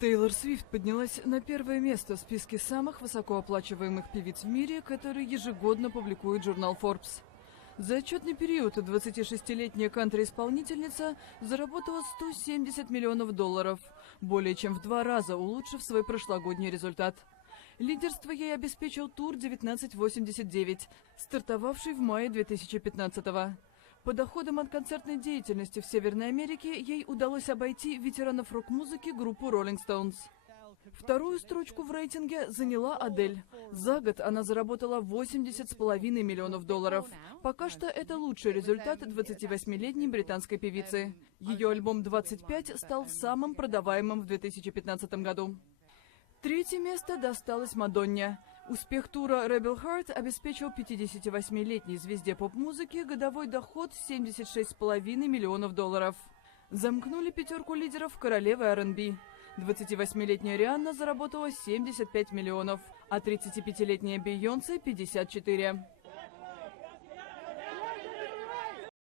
Тейлор Свифт поднялась на первое место в списке самых высокооплачиваемых певиц в мире, который ежегодно публикует журнал Forbes. За отчетный период 26-летняя кантри-исполнительница заработала $170 миллионов, более чем в 2 раза улучшив свой прошлогодний результат. Лидерство ей обеспечил тур 1989, стартовавший в мае 2015-го. По доходам от концертной деятельности в Северной Америке ей удалось обойти ветеранов рок-музыки группу Rolling Stones. Вторую строчку в рейтинге заняла Адель. За год она заработала $80,5 миллионов. Пока что это лучший результат 28-летней британской певицы. Ее альбом «25» стал самым продаваемым в 2015 году. Третье место досталось Мадонне. Успех тура Rebel Heart обеспечил 58-летней звезде поп-музыки годовой доход $76,5 миллионов. Замкнули пятерку лидеров королевы R&B. 28-летняя Рианна заработала $75 миллионов, а 35-летняя Бейонсе – 54.